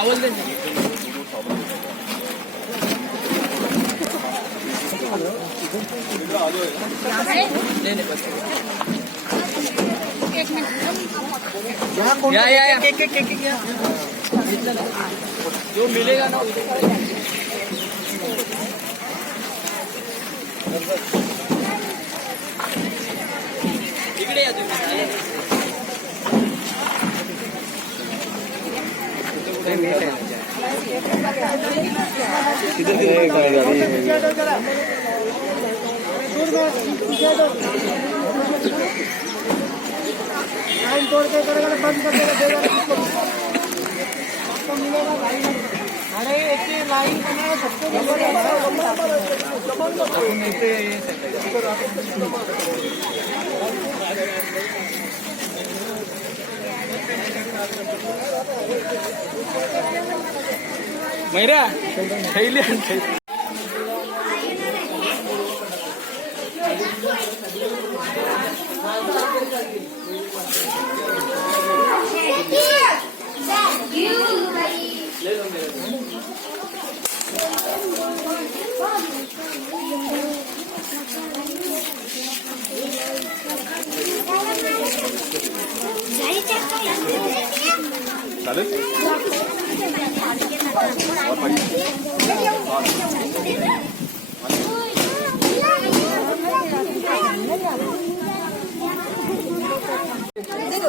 चावल दे ले बस या जो मिलेगा ना इकडे या तुम्ही लाइन तोड़ के करेगा बंद कर देगा अरे एक लाइन बनाओ मैरा थैली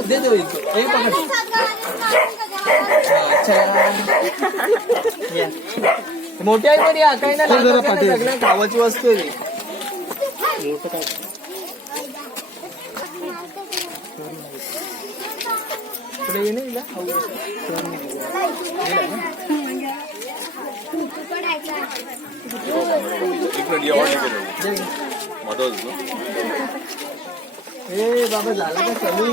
दे दो एक पकड़ मोठी आहे पण या काही नाही सगळ्या गावाची वस्तू आहे पुढे नाही ए बाबा झाला का चालू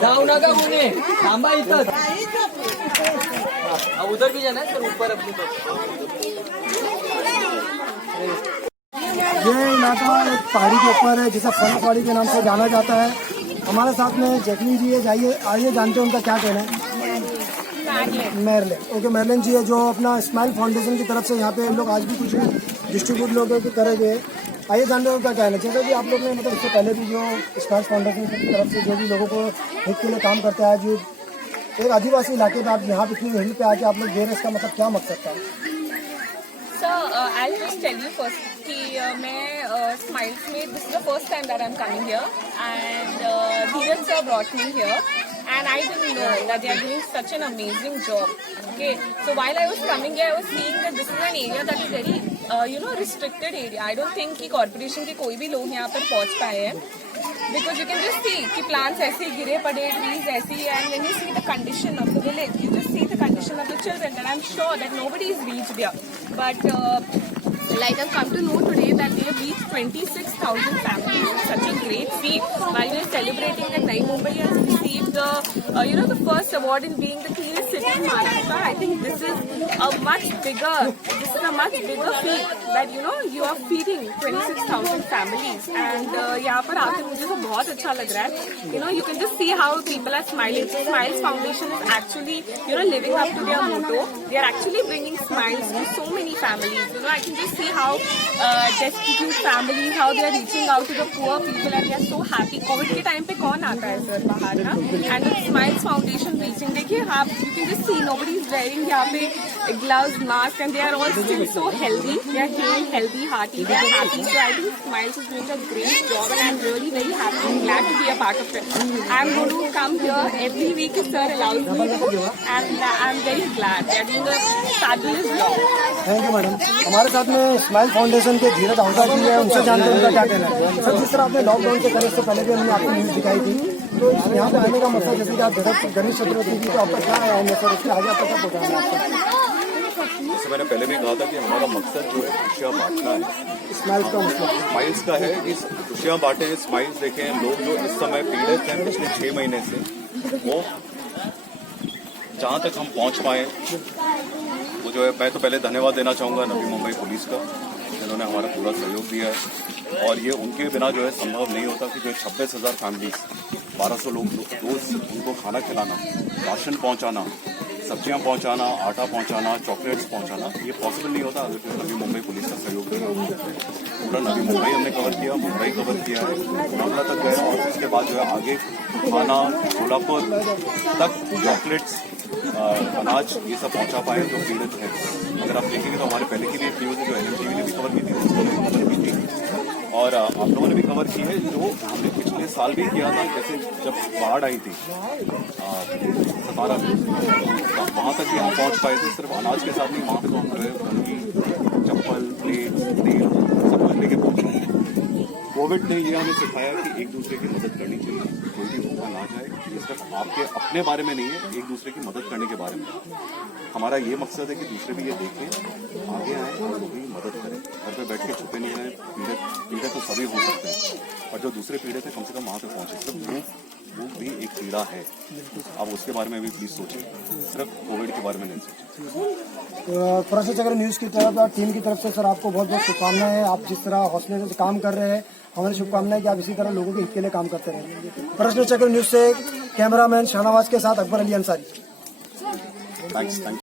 जाऊ नका कुणी थांबा इथं उधर भी जाना है सर ऊपर अपनी ये इलाका एक पहाड़ी के ऊपर है जिसे फन पहाड़ी के नाम से जाना जाता है। हमारे साथ में जैकलीन जी है, जाइए आइए जानते हैं उनका क्या कहना है। मेरलिन ओके, मेरलिन जी है जो अपना स्माइल फाउंडेशन की तरफ से यहाँ पे हम लोग आज भी कुछ डिस्ट्रीब्यूट लोगों के करेंगे। आइए जानते हैं उनका कहना है। जैसे कि आप लोग ने मतलब इससे पहले भी जो स्माइल फाउंडेशन की तरफ से जो भी लोगों को हित के लिए काम करते हैं, जो एक आदिवासी इलाके में आप यहाँ पे इतनी हिल पे आके आप लोग दे रहे, इसका मतलब क्या मकसद था? I'll just tell you first कि मैं Smiles में this is the first time that I'm coming here and Dheeraj sir brought me here and I didn't know that they are doing such an amazing job. Okay, so while I was coming here, I was seeing that this is an area that is very restricted area. I don't think कि corporation के कोई भी लोग यहाँ पर पहुँच पाए हैं because you can just see कि plants ऐसे गिरे पड़े, trees ऐसे ही, and when you see the condition of the village, you just see the condition of the children, and I'm sure that nobody is reached there. But like I've come to know today that they have reached 26,000 families. It's such a great feat. While we're celebrating that Navi Mumbai has received the first award in being the cleanest city in Maharashtra, I think this is a much bigger feat that you are feeding 26,000 families. And यहाँ पर आके मुझे तो बहुत अच्छा लग रहा है. You can just see how people are smiling. So Smiles Foundation is actually living up to their motto. They are actually bringing smiles to so many families. I can just see how destitute families, how they are reaching out to the poor people and they are so happy. COVID के time पे कौन आता है sir बाहर ना? And the Smiles Foundation reaching, देखिए आप you can just see nobody is wearing यहाँ पे gloves, mask, and they are all still so healthy. They are feeling healthy, hearty, they are happy. So I think Smiles is doing a great job and I'm really very happy and glad to be a part of it. I'm going to come here every week if sir allows me to, and I'm very glad. They are doing a fabulous job. Thank you madam. हमारे साथ में smile foundation के धीरज आहूजा जी है, उनसे जानते हैं उनका क्या कहना है। सर, जिस तरह आपने लॉकडाउन के करने से पहले भी हमने आपको न्यूज़ दिखाई थी, तो यहाँ पे आने का मतलब जैसे कि आप गणेश चतुर्थी की तो आपका क्या है, सर उसके आगे आपका क्या प्रोग्राम है? जैसे मैंने पहले भी कहा था कि हमारा मकसद जो है खुशियाँ बांटना है, स्माइल्स का मतलब स्माइल्स का है कि खुशियाँ बांटें, स्माइल्स देखें। लोग जो इस समय पीड़ित हैं पिछले 6 महीने से, वो जहाँ तक हम पहुँच पाए वो जो है, मैं तो पहले धन्यवाद देना चाहूँगा नवी मुंबई पुलिस का, जिन्होंने हमारा पूरा सहयोग दिया है। और ये उनके बिना जो है संभव नहीं होता कि जो 26,000 फैमिलीज, 1200 लोग रोज उनको खाना खिलाना, राशन पहुंचाना, सब्जियां पहुंचाना, आटा पहुंचाना, चॉकलेट्स पहुंचाना, ये पॉसिबल नहीं होता अगर नवी मुंबई पुलिस का सहयोग नहीं होता। पूरा नवी मुंबई हमने कवर किया, मुंबई कवर किया है, मामला तक गए और उसके बाद जो है आगे खाना, सोलापुर तक चॉकलेट्स, अनाज, ये सब पहुंचा पाए जो पीड़ित है। अगर आप देखेंगे तो हमारे पहले की भी एक न्यूज़ है जो NMTV ने भी कवर की थी, उसको भी कवर की थी और आप लोगों ने भी कवर की है, जो हमने पिछले साल भी किया था। जैसे जब बाढ़ आई थी 17 में, वहाँ तक भी हम पहुँच पाए थे, सिर्फ अनाज के साथ नहीं, वहाँ पे तो हम जो है कंगी, चप्पल, प्लेट, तेल सब कुछ लेके पहुँचे। कोविड ने ये हमें सिखाया कि एक दूसरे की मदद करनी चाहिए, कोई भी भूखा ना जाए। ये सिर्फ आपके अपने बारे में नहीं है, एक दूसरे की मदद करने के बारे में। हमारा ये मकसद है कि दूसरे भी ये देखें, आगे आए और लोगों की मदद करें। घर पे बैठ के छुपे नहीं रहें। पीड़ित तो सभी हो सकते हैं, और जो दूसरे पीड़ित है कम से कम वहाँ तक पहुँचे। सिर्फ वो भी एक पीड़ा है, आप उसके बारे में भी प्लीज सोचें, सिर्फ कोविड के बारे में नहीं सोचें। प्रश्न चक्र न्यूज की तरफ और टीम की तरफ से सर आपको बहुत बहुत शुभकामनाएं हैं। आप जिस तरह हौसले से काम कर रहे हैं, हमारी शुभकामनाएं कि आप इसी तरह लोगों के हित के लिए काम करते रहें। प्रश्न चक्र न्यूज से कैमरामैन शाहनवाज के साथ अकबर अली अंसारी। थैंक्स।